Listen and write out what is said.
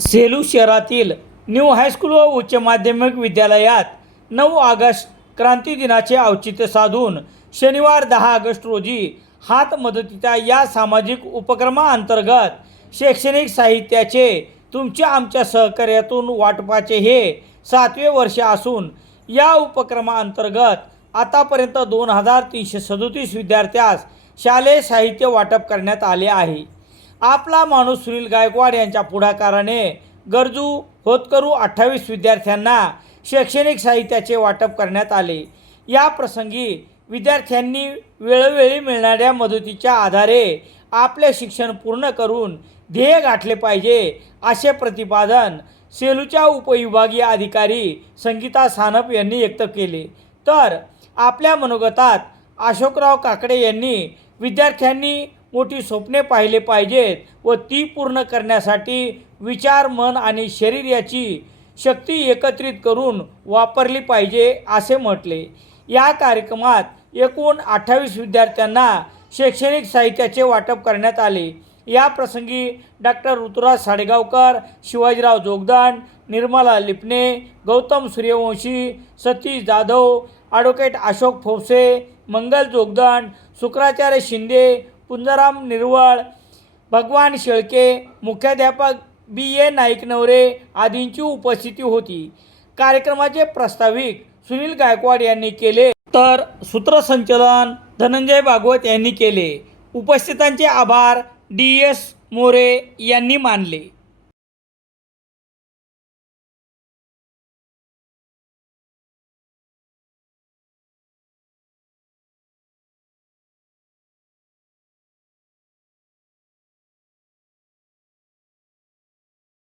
सेलू शहरातील new high school व उच्च माध्यमिक विद्यालयात नऊ ऑगस्ट क्रांती दिनाचे औचित्य साधून शनिवार दहा ऑगस्ट रोजी हात मदतीच्या या सामाजिक उपक्रमाअंतर्गत शैक्षणिक साहित्याचे तुमच्या आमच्या सहकार्यातून वाटपाचे हे सातवे वर्ष असून या उपक्रमाअंतर्गत आतापर्यंत दोन हजार तीनशे सदोतीस विद्यार्थ्यास शालेय साहित्य वाटप करण्यात आले आहे. आपला माणूस सुनील गायकवाड यांच्या पुढाकाराने गरजू होतकरू अठ्ठावीस विद्यार्थ्यांना शैक्षणिक साहित्याचे वाटप करण्यात आले. या प्रसंगी विद्यार्थ्यांनी वेळोवेळी मिळणाऱ्या मदतीच्या आधारे आपले शिक्षण पूर्ण करून ध्येय गाठले पाहिजे असे प्रतिपादन सेलूच्या उपविभागीय अधिकारी संगीता सानप यांनी व्यक्त केले. तर आपल्या मनोगतात अशोकराव काकडे यांनी विद्यार्थ्यांनी मोठी स्वप्ने पाहिले पाहिजेत व ती पूर्ण करण्यासाठी विचार मन आणि शरीर याची शक्ती एकत्रित करून वापरली पाहिजे असे म्हटले. या कार्यक्रमात एकूण अठ्ठावीस विद्यार्थ्यांना शैक्षणिक साहित्याचे वाटप करण्यात आले. या प्रसंगी डॉक्टर ऋतुराज साडेगावकर शिवाजीराव जोगदान निर्मला लिपणे गौतम सूर्यवंशी सतीश जाधव ॲडव्होकेट अशोक फोपसे मंगल जोगदान शुक्राचार्य शिंदे पुंजाराम निर्वळ भगवान शेळके मुख्याध्यापक बी ए नाईकनवरे आदींची उपस्थिती होती. कार्यक्रमाचे प्रास्ताविक सुनील गायकवाड यांनी केले. तर सूत्रसंचलन धनंजय भागवत यांनी केले. उपस्थितांचे आभार डी एस मोरे यांनी मानले.